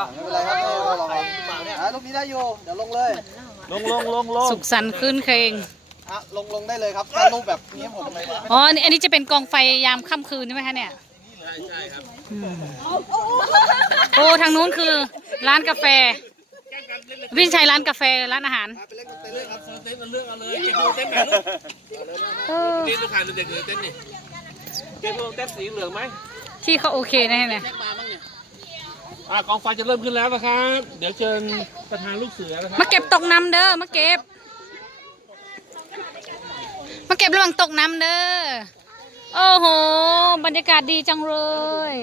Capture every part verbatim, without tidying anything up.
ไม่เป็นไรครับเราลองอ่ะลูกนี้ได้อยู่เดี๋ยวลงเลยลงลงลงลงสุขสันต์ขึ้นเคงอ่ะลงลงได้เลยครับถ้ารูปแบบนี้ผมไม่ได้อ๋ออันนี้จะเป็นกองไฟยามค่ำคืนใช่ไหมคะเนี่ยใช่ใช่ครับโอ้ทางนู้นคือร้านกาแฟพี่ชัยร้านกาแฟร้านอาหารเต้นเรื่องเอาเลยเก็บพวกเต้นไหนลูกเต้นลูกค้าเด็กเลยเต้นนี่เก็บพวกเต้นสีเหลืองไหมที่เขาโอเคนะเนี่ยอ่ากองไฟจะเริ่มขึ้นแล้วนะครับเดี๋ยวเชิญประธานลูกเสือนะครับมาเก็บตกน้ำเด้อมาเก็บมาเก็บระหว่างตกน้ำเด้อโอ้โหบรรยากาศดีจังเลย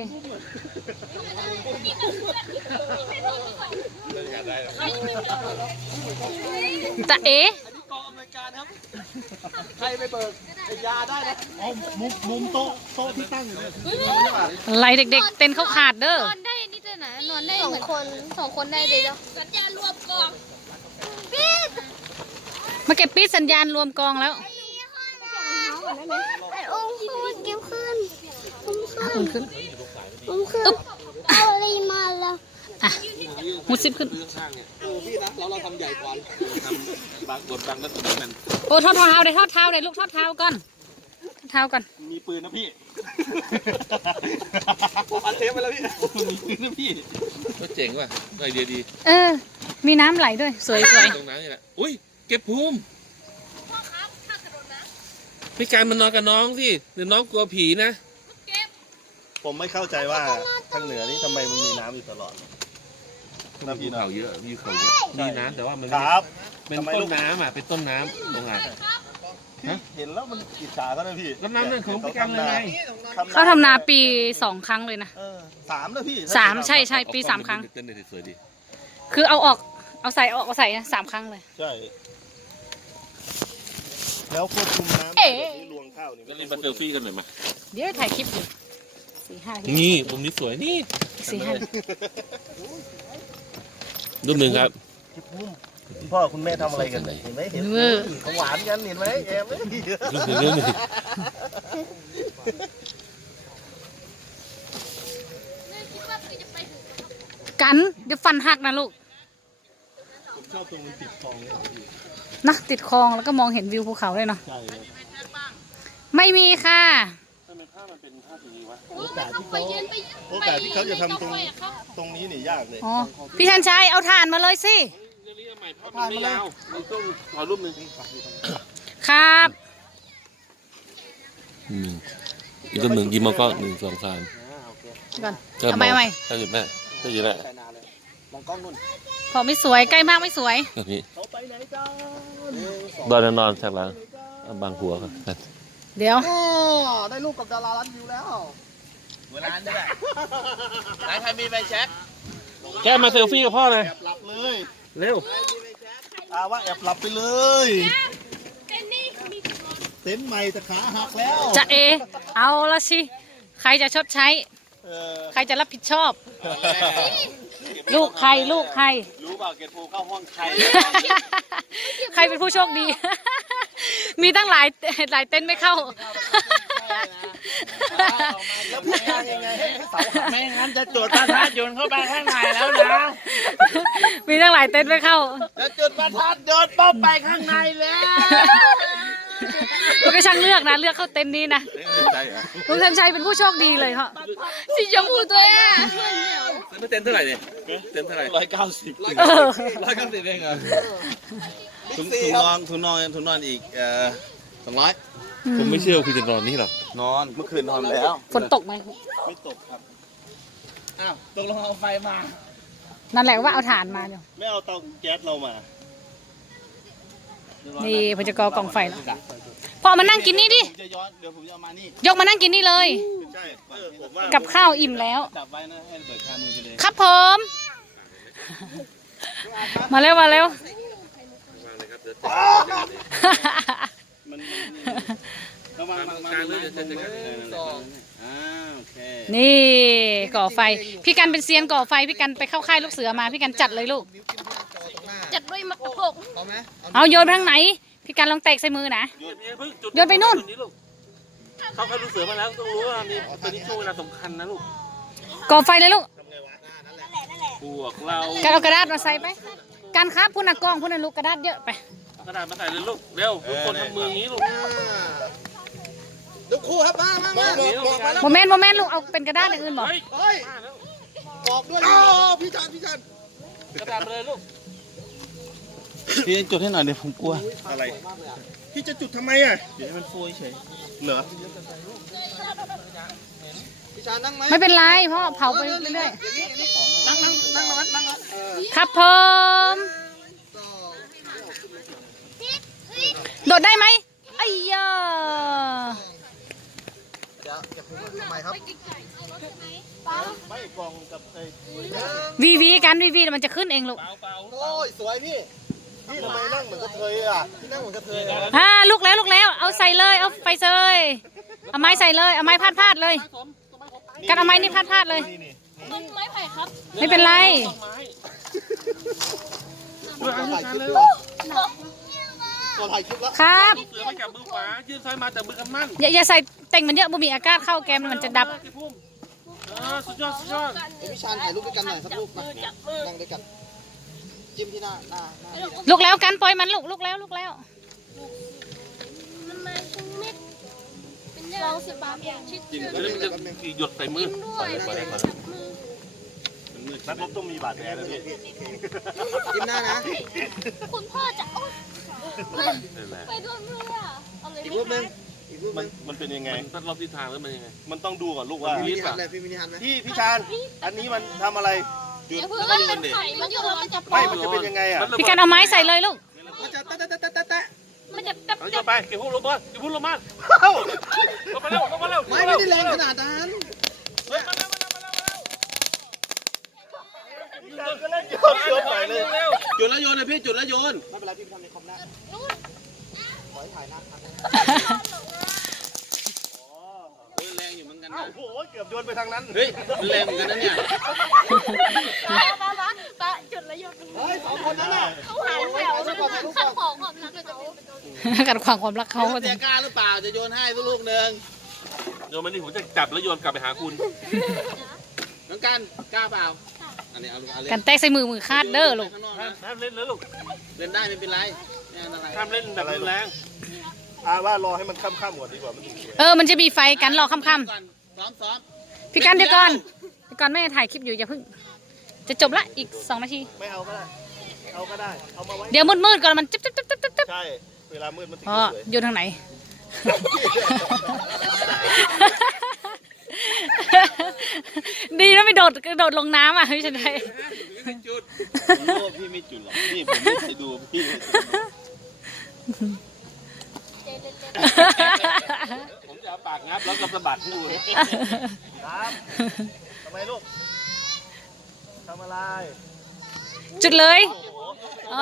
จะเอ๋กองอำนวยการครับใครไปเบิกยาได้นะอ๋อมุมมุมโต๊ะโต๊ะที่ตั้งอยู่เนี่ยอะไรเด็กๆเต้นเขาขาดเด้อนอนได้นี่จะไหนนอนได้สองคนสองคนได้เดี๋ยวสัญญาณรวมกองปี๊ดมาเก็บปี๊ดสัญญาณรวมกองแล้วไอ้องค์พูดเก็บขึ้นอุ่นขึ้นอุ้มขึ้นเอาอะไรมาแล้วอ่ะมุดซิบขึ้นพี่นะเราเราทำใหญ่กว่าทำบางบทบางนักแสดงมันโอ้ทอดเท้าเลยทอดเท้าเลยลูกทอดเท้าก่อนเท้าก่อนมีปืนนะพี่อัดเทปไปแล้วพี่มีปืนนะพี่ก็เจ๋งว่ะไอเดียดีเออมีน้ำไหลด้วยสวยๆตรงนั้นนี่แหละอุ้ยเก็บภูมิพี่การมันนอนกับน้องสิหรือน้องกลัวผีนะผมไม่เข้าใจว่าทางเหนือนี่ทำไมมันมีน้ำอยู่ตลอดน้ำพีเขาเยอะมีเขาเยอะมีน้ำแต่ว่ามันเป็นต้นน้ำอ่ะเป็นต้นน้ำตรงไหนเห็นแล้วมันอิจฉาเขาเลยพี่แล้วน้ำนั่นของพี่การเลยไงเขาทำนาปีสองครั้งเลยนะสามแล้วพี่สามใช่ใช่ปีสามครั้งเต้นได้สวยดีคือเอาออกเอาใส่ออกเอาใส่สามครั้งเลยใช่แล้วควบคุมน้ำที่รวงข้าวนี่ก็เลยมาเซลฟี่กันหน่อยมาเดี๋ยวถ่ายคลิปอยู่สี่ห้านี่ตรงนี้สวยนี่สี่ห้ารูปหนึ่งครับคุณพ่อคุณแม่ทำอะไรกันเห็นไหมเห็นของหวานกันเห็นไหมแอบรูปหนึ่งรูปหนึ่งกันเดี๋ยวฟันหักนะลูกผมชอบตรงมันติดคลองเลยนะติดคลองแล้วก็มองเห็นวิวภูเขาเลยเนาะใช่ไม่มีค่ะทำไมผ้ามันเป็นผ้าตรงนี้วะโอกาสที่เขาโอกาสที่เขาจะทำตรงตรงนี้นี่ยากเลยอ๋อพี่ชันชัยเอาถ่านมาเลยสิถ่านมาแล้วมันต้องขอรูปหนึ่งครับหนึ่งอีกรูปหนึ่งยิ้มมาก็หนึ่งสองสามก่อนทำไมไม่ถ้าหยุดแม่ถ้าหยุดแม่มองกล้องนู่นพอไม่สวยใกล้มากไม่สวยเขาไปไหนจ้านอนนอนแฉกหลังบางหัวครับเดี๋ยวได้รูปกับดาราล้านวิวแล้วเวลาได้ไหมไหนใครมีใบแช็คแกมาเซลฟี่กับพ่อเลยแอบหลับเลยเร็วอาว่าแอบหลับไปเลยเต็นท์ใหม่แต่ขาหักแล้วจะเอเอาละสิใครจะชดใช้ใครจะรับผิดชอบลูกใครลูกใครรู้เปล่าเกตภูเข้าห้องใครใครเป็นผู้โชคดีมีตั้งหลายหลายเต้นไม่เข้าแล้วพยายามยังไงให้เสาหักไม่งั้นจะจุดประทัดโยนเข้าไปข้างในแล้วนะมีตั้งหลายเต้นไม่เข้าจะจุดประทัดโยนป๊อปไปข้างในแล้วลูกก็ช่างเลือกนะเลือกเข้าเต้นนี้นะลุงชันชัยเป็นผู้โชคดีเลยค่ะสีชมพูตัวอ่ะไม่เต้นเท่าไหร่เนี่ยเต้นเท่าไหร่ร้อยเก้าสิบร้อยเก้าสิบเองเหรอถุงนอนถุงนอนถุงนอนอีกเอ่อสองร้อยผมไม่เชื่อคุณจะนอนนี่หรอนอนเมื่อคืนนอนแล้วฝนตกไหมไม่ตกครับอ้าวตกลงเอาไฟมานั่นแหละว่าเอาถ่านมาอยู่ไม่เอาเตาแก๊สเรามานี่พจกรกองไฟแล้วพอมานั่งกินนี่ดิจะย้อนเดี๋ยวผมจะเอามานี่ยกมานั่งกินนี่เลยใช่ผมว่ากับข้าวอิ่มแล้วจับไว้นะให้เปิดคามือไปเลยครับผมมาเร็วมาเร็วนี่ก่อไฟพี่กันเป็นเซียนก่อไฟพี่กันไปเข้าค่ายลูกเสือมาพี่กันจัดเลยลูกจัดด้วยมะกระพกเอาโยนไปทางไหนพี่กันลองเตะใส่มือนะโยนไปนู่นเขาค่ายลูกเสือมาแล้วต้องรู้ว่ามีตัวนี้ช่วงเวลาสำคัญนะลูกก่อไฟเลยลูกพวกเราการเอากระดาษมาใส่ไปการครับพูดนักกล้องพูดนักลูกกระดาษเยอะไปเอากระดาษมาใส่เลยลูกเร็วทุกคนทำมืออย่างนี้ลูกลูกครูครับมามามาบอกมาแล้วโมเมนต์โมเมนต์ลูกเอาเป็นกระดาษอย่างอื่นบอกเฮ้ยเฮ้ยมาแล้วบอกด้วยอ้าวพี่จันพี่จันกระดาษมาเลยลูกพี่จุดให้หน่อยเดี๋ยวผมกลัวอะไรพี่จะจุดทำไมอ่ะเดี๋ยวให้มันฟูเฉยเหรอพี่ชานั่งไหมไม่เป็นไรพ่อเผาไปเรื่อยนั่งนั่งนั่งนั่งนั่งนั่งเออๆครับผมโดดได้ไหมไอ้ยาเดี๋ยวเก็บผมทำไมครับไม่กองกับไอ้วีวีกันวีวีมันจะขึ้นเองลูกเปล่าเปล่าโอ้ยสวยพี่พี่ทำไมนั่งเหมือนกระเทยอ่ะพี่นั่งเหมือนกระเทยอ่ะอ่าลูกแล้วลูกแล้วเอาใส่เลยเอาไฟเซยเอาไม้ใส่เลยเอาไม้พาดพาดเลยกันเอาไม้นี่พาดพาดเลยต้นไม้ไผ่ครับไม่เป็นไรต้นไม้ด้วยให้ถ่ายชัคน ลิปเลยด้วยตัวถ่ายคลิปแล้วครับลูกเสือมาจับมือขวายื่นซ้ายมาจับมือกันมั่นอย่าอย่าใส่แต่งมันเยอะบ่มีอากาศเข้าแกมมันจะดับเก็บพุ่มเออสุดยอดสุดยอดเดี๋ยวพี่ชานถ่ายรูปด้วยกันหน่อยสักรูปมานั่งด้วยกันจิ้มที่หน้าหน้าหน้าลูกแล้วกันปล่อยมันลูกลูกแล้วลูกแล้วมันมาชุ่มเม็ดเป็นลองสิบาทชิดจริงแล้วมันจะหยดใส่มือด้วยจับมือนักรบต้องมีบาดแผลนะพี่จิ้มหน้านะคุณพ่อจะโอ๊ยไปโดนมืออ่ะเอาเลยอีกรูปหนึงอีกรูปหมันนึงมันเป็นยังไงมันตัดรอบทิศทางแล้วมันยังไงมันต้องดูก่อนลูกว่าพี่มินิฮันเลยพี่มินิฮันไหมพี่พี่ชานอันนี้มันทำอะไรเดี๋ยวเพื่อนเป็นไข่มันอยู่แล้วมันจะปไม่อกมันจะเป็นยังไงอ่ะพี่กันเอาไม้ใส่เลยลูกมันจะแตะแตะแตะแตะแตะมันจะตับเอาโยนไปเก็บพุ่มลงมาเก็บพุ่มลงมาเอ้าลงมาเร็วลงมาเร็วไม่ไม่ได้แรงขนาดนั้นพี่ชานก็เล่นโยนโยนไปเลยเร็วจุดแล้วโยนเลยพี่จุดแล้วโยนไม่เป็นไรพี่ทำในคอมหน้าขอให้ถ่ายหน้าครับโอ้ยแรงอยู่เหมือนกันนะโอ้โหเกือบโยนไปทางนั้นเฮ้ยมันแรงเหมือนกันนะเนี่ยป้าป้าป้าป้าจุดแล้วยกเฮ้ยสองคนนั้นน่ะเขาหันแถวขันของความรักเลยเขากันขวางความรักเขาเขาจะกล้าหรือเปล่าจะโยนให้สักลูกหนึ่งโยนมันนี่ผมจะจับแล้วโยนกลับไปหาคุณน้องกันกล้าเปล่าอันนี้เอาลูกเอาเล่นกันแตกใส่มือมือคาดเด้อลูกข้างนอกห้านะมห้ามเล่นเลยลูกเล่นได้ไม่เป็นไรไม่อันตรายห้ามเล่นแบบรุนแรงอาว่ารอให้มันค่ำๆก่อนดีกว่ามันถึงสวยเออมันจะมีไฟกันรอค่ำก่อนซ้อมซ้อมๆพี่กันเดี๋ยวก่อนเดี๋ยวก่อนแม่ถ่ายคลิปอยู่อย่าเพิ่งจะจบละอีกสองนาทีไม่เอาก็ได้ เอาก็ได้ เอามาไว้เดี๋ยวมืดๆก่อนมันจิ๊บจิ๊บจิ๊บจิ๊บจิ๊บใช่ เวลามืดมันถึงพ่อจะสวยอยู่ทางไหน ดีนะไม่โดดกระโดดลงน้ำอ่ะพี่ชันชัยจุดโลกพี่ไม่จุดหรอกนี่ผมไม่เคยดูพี่เลยผมจะเอาปากงับแล้วก็สะบัดให้ดูครับทำไมลูกทำอะไรจุดเลยอ๋อ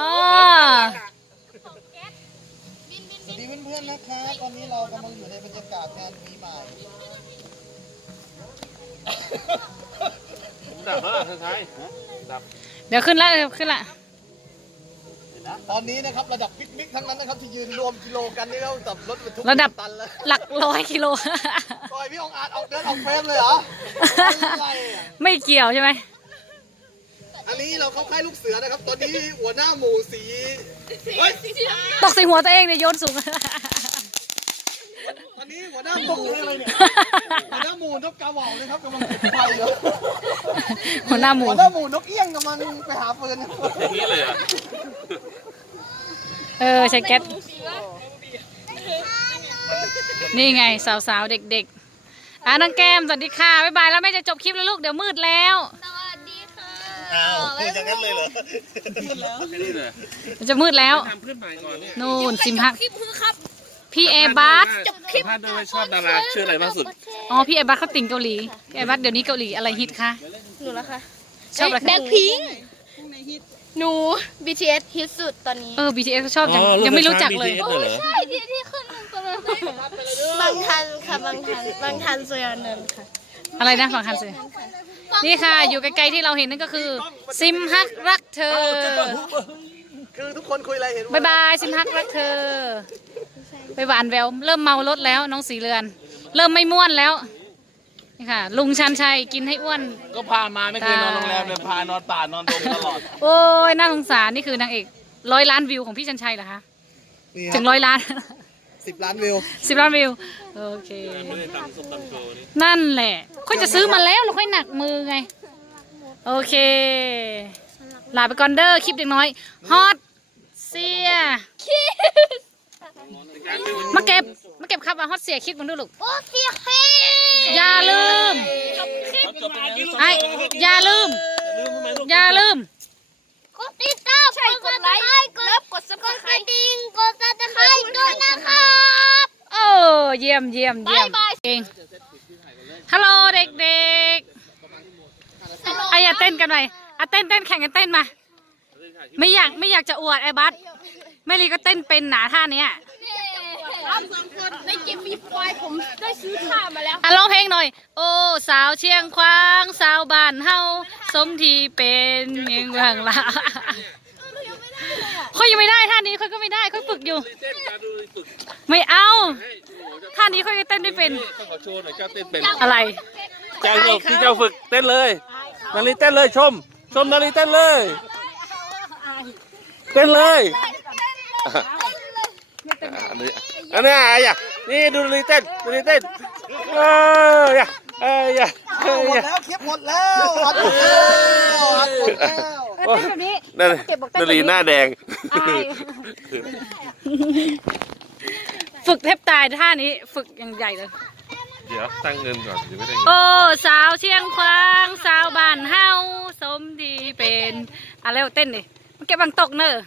สวัสดีเพื่อนๆนะครับตอนนี้เรากำลังอยู่ในบรรยากาศงานปีใหม่ผมดับแล้วล่ะท่านชายดับเดี๋ยวขึ้นละเดี๋ยวขึ้นละตอนนี้นะครับระดับปิกนิกทั้งนั้นนะครับที่ยืนรวมกิโลกันนี่เราจับรถบรรทุกระดับตันเลยหลักร้อยกิโลปล่อยพี่องอาจออกเดินออกเฟรมเลยเหรออะไรอ่ะไม่เกี่ยวใช่ไหมอันนี้เราเข้าค่ายลูกเสือนะครับ ตอนนี้หัวหน้าหมู่สีเฮ้ยตกใส่หัวตัวเองเนี่ยโยนสูงตอนนี้หัวหน้าหมู่อะไรเนี่ยหัวหน้าหมู่นกกาเหว่านะครับกำลังติดไฟอยู่หัวหน้าหมูหัวหน้าหมู่นกเอี้ยงกำลังไปหาฟืนอย่างนี้เลยอ่ะเออใช้แก๊สนี่ไงสาวๆเด็กๆอ่ะน้องแก้มสวัสดีค่ะบ๊ายบายแล้วแม่จะจบคลิปแล้วลูกเดี๋ยวมืดแล้วสวัสดีค่ะอ้าวคืออย่างนั้นเลยเหรอแค่นี้เลยจะมืดแล้วทำเพื่อนใหม่ก่อนเนี่ยนู่นซิมฮักคลิปคือครับพี่เอบัสจบคลิปสัมภาษณ์ด้วยว่าชอบดาราชื่ออะไรมากสุดอ๋อพี่เอบัสเขาติ่งเกาหลีพี่เอบัสเดี๋ยวนี้เกาหลีอะไรฮิตคะหนูละค่ะชอบอะไรแบ็คะคพิงหนู บี ที เอส ฮิตสุดตอนนี้เออ บี ที เอส ชอบจังยังไม่รู้จักเลยอ๋อลูกค้า บี ที เอส เหรอใช่ที่ที่ขึ้นตัวนั้นบางทันค่ะบางทันบางทันโซยานันท์ค่ะอะไรนะฝั่งคันเซนี่ค่ะอยู่ไกลๆที่เราเห็นนั่นก็คือ ซิมฮักรักเธอคือทุกคนคุยอะไรเห็นบายบายซิมฮักรักเธอไปหวานแววเริ่มเมารถแล้วน้องสีเรือน เริ่มไม่ม่วนแล้วนี่ค่ะ ลุงชันชัยกินให้อ้วนก็พามาไม่เคยนอนโรงแรมเลยพานอนป่านอนดงตลอดโอ้ยน่าสงสารนี่คือนางเอกร้อยล้านวิวของพี่ชันชัยเหรอคะถึงร้อยล้านสิบล้านวิวสิบล้านวิวโอเคไม่ได้ตำส้มตำโชว์นี่นั่นแหละค่อยจะซื้อมาแล้วเราค่อยหนักมือไงโอเคลาไปก่อนเด้อคลิปเด็กน้อยฮอตเสียมาเก็บมาเก็บครับว่าฮอตเสียคลิปมันดูลูกโอ้เสียเฮ้อย่าลืมจบไปแล้วไอ้อย่าลืมลืมทำไมลูกอย่าลืมกดติดตามกดไลค์กดกดซับสไครต์กดกระดิ่งกดซับสไครต์ด้วยนะครับโอ้เยี่ยมเยี่ยมเยี่ยมเองฮัลโหลเด็กๆไอ้อย่าเต้นกันไปอ่ะเต้นเต้นแข่งกันเต้นมาไม่อยากไม่อยากจะอวดไอ้บัสแม่ลีก็เต้นเป็นหนาท่าเนี้ยในเกมมีควายผมได้ซื้อท่ามาแล้วอ่ะร้องเพลงหน่อย โอ้สาวเชียงควางสาวบ้านเฮาสมทีเป็นเมืองบางลาค่อยยังไม่ได้ท่านี้ค่อยก็ไม่ได้ค่อยฝึกอยู่เต้นการดูฝึกไม่เอาท่านี้ค่อยก็เต้นไม่เป็นขอโชว์หน่อยเจ้าเต้นเป็นอะไรเจ้าฝึกที่เจ้าฝึกเต้นเลยนาลีเต้นเลยชม ชมนาลีเต้นเลยเต้นเลยอันนี้อันนี้อะไรอ่ะนี่ดูนาลีเต้นนาลีเต้นเอ้ยอ่ะเอ้ยอ่ะเอ้หมยดอ่ะแล้วคลิปหมดแล้วหมดแล้วหมดแล้วเต้นแบบนี้นั่นนาลีหน้าแดงอาย ฝึกแทบตายท่านี้ฝึกอย่างใหญ่เลยเดี๋ยวตั้งเงินก่อนเดี๋ยวไม่ได้โอ้สาวเชียงควางสาวบ้านเฮาสมทีเป็นอะไรวะเต้นดิมันเก็บบังตกเนอะ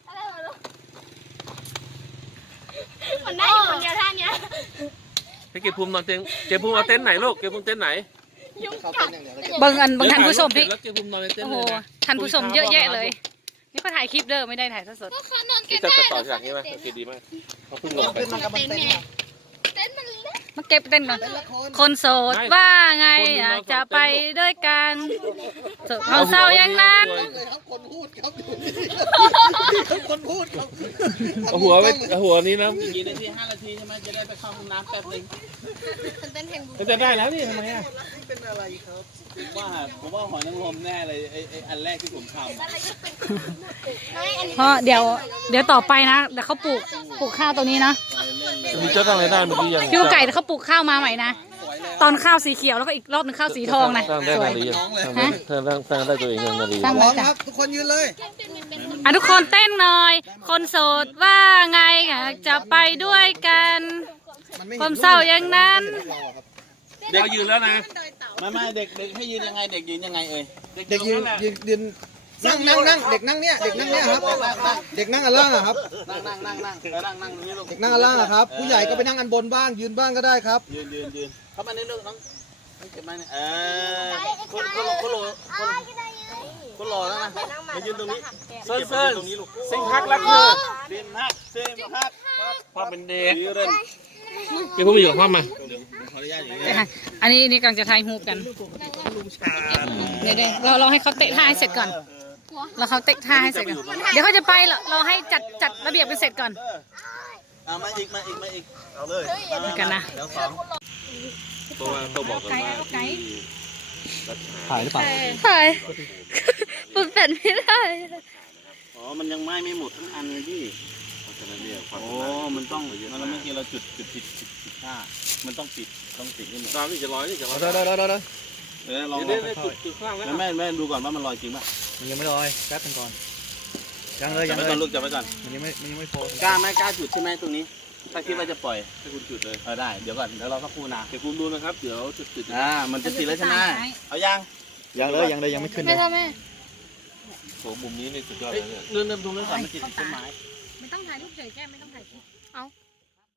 มันได้อยู่คนเดียวท่านี้ให้เก็บภูมินอนเต็นท์เก็บภูมิเอาเต็นท์ไหนลูกเก็บภูมิเต็นท์ไหนเขาเป็นอย่างเดียวเลยเบิ่งอันเบิ่งท่านผู้ชมดิแล้วเก็บภูมินอนในเต็นโอ้ท์โหเลยนะท่านผู้ชมเยอะแยะเลย นี่ก็ถ่ายคลิปเด้อไม่ได้ถ่ายสดก็คือนอนกัที่นจะได้ต่อจากนี้ไหมโอเคดีมากเขาเพิ่งลงไปขึ้นมากับมันเต็มเนี่ยเต้นมันเล็กๆมาเก็บเต้นก่อนเป็นละคนคนโสดว่าไงอยากจะไปด้วยกันโสดเขาเศร้าอย่างนั้นเลยครับคนพูดครับอยู่นี่ครับคนพูดครับเอาหัวไว้เอาหัวนี้นะกี่นาทีห้านาทีใช่ไหมจะได้ไปเข้าห้องน้ำแป๊บนึงเต้นเพลงมันจะได้แล้วนี่ทำไมอ่ะเป็นอะไรครับผมว่าผมว่าหอยนางรมแน่เลยไอ้ไอ้อันแรกที่ผมทำไม่อันนี้เพราะเดี๋ยวเดี๋ยวต่อไปนะเดี๋ยวเขาปลูกปลูกข้าวตรงนี้นะมีเจ้าตั้งอะไรได้เมื่อกี้ยังพี่กุ๊กไก่เขาปลูกข้าวมาใหม่นะตอนข้าวสีเขียวแล้วก็อีกรอบหนึงข้าวสีทองนะตั้งได้สวนาย ลียังฮะตั้งตั้งตั้งได้ตัวเองยังนาลีตั้งพร้ไว้อมจ้ะครับทุกคนยืนเลยอ่ะทุกคนเต้นหน่อย คนโสดว่าไงอยากจะไปด้วยกันมันไม่ความเศร้าอย่างนั้นเด็กยืนแล้วนะไม่ไม่เด็กเด็กให้ยืนยังไงเด็กยืนยังไงเอ่ยเด็กยืนยืนยืนนั่งนั่งนั่งเด็กนั่งเนี่ยเด็กนั่งเนี่ยครับเด็กนั่งอันล่างอะครับนั่งนั่งนั่งนั่งเออนั่งนั่งนี่ลูกเด็กนั่งอันล่างอะครับผู้ใหญ่ก็ไปนั่งอันบนบ้างยืนบ้างก็ได้ครับยืนยืนยืนเข้ามานี่ลูกน้องน้องเก็บมาเนี่ยเออคุณคุณคุณโหลคุณคุณโหลแล้วนะมายืนตรงนี้เซิร์นเซิร์นตรงนี้ลูกซิงฮักรักเธอเซมฮักเซมฮักพ่อเป็นเด็กยืนเล่นเก็บภูมิอยู่กับพ่อมาขออนุญาตอย่างนี้เดี๋ยวค่ะอันนี้นี่กำลังจะทายฮูปกันเดี๋ยวเดี๋ยวเราเราให้เขาเตะท่าให้เสร็จก่อนเราเขาเตะท่าให้เสร็จก่อนเดี๋ยวเขาจะไปเหรอเราให้จัดจัดระเบียบกันเสร็จก่อนเอามาอีกมาอีกมาอีกเอาเลยเหมือนกันนะเดี๋ยวสองตัวต้องบอกกันว่าถ่ายหรือเปล่าใช่ฝึกเป็นไม่ได้อ๋อมันยังไหม้ไม่หมดทั้งอันเลยพี่โอ้มันต้องมันเมื่อกี้เราจุดจุดผิดผิดผิดท่ามันต้องปิดต้องปิดให้หมดตามนี่จะร้อยนี่จะร้อยเดี๋ยวเดี๋ยวเดี๋ยวเดี๋ยวเออลองเดี๋ยวลองเดี๋ยวจุดจุดข้างแล้วแม่แม่ดูก่อนว่ามันลอยจริงป่ะมันยังไม่ลอยแป๊บนึงก่อนยังเลยจัยับงไว้เลก่อย นลูกจับไว้ก่อนมันยังไม่มันยังไม่พอกล้าไหมกล้าจุดใช่ไหมตรงนี้ ถ้าคิดว่าจะปล่อยให้คุณจุดเลยเออได้เดี๋ยวก่อนเดี๋ยวเราสักครู่นะเก็บภูมิดูนะครับเดี๋ยวจุดจุดอ่ามันจะติดแล้วใช่ไหมเอายังยังเลยยังเลยยังไม่ขึ้นเลไม่ยทำแม่โหมุมนี้นี่สุดยอดเอ้เลย ยเนี่ยเรื่องเริ่มตรงเรื่องก่อนมันติดต้นไม้ไม่ต้องถ่ายรูปเฉยแก้ไม่ต้องถ่ายคลิปเอา